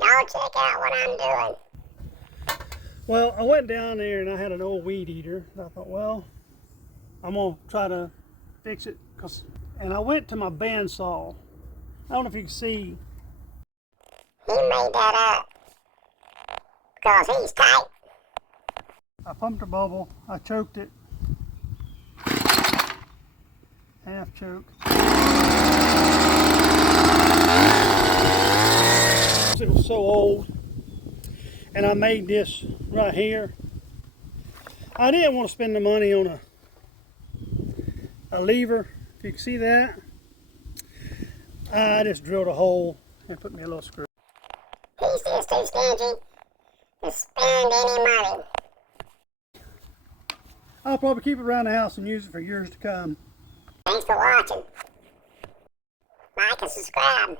Y'all check out what I'm doing. Well, I went down there and I had an old weed eater. I thought, well, I'm gonna try to fix it. And I went to my bandsaw. I don't know if you can see. He made that up. Because he's tight. I pumped a bubble. I choked it. Half choke. It was so old. And I made this right here. I didn't want to spend the money on a lever, if you can see that. I just drilled a hole and put me a little screw. He's just too stingy to spend any money. I'll probably keep it around the house and use it for years to come. Thanks for watching. Like and subscribe.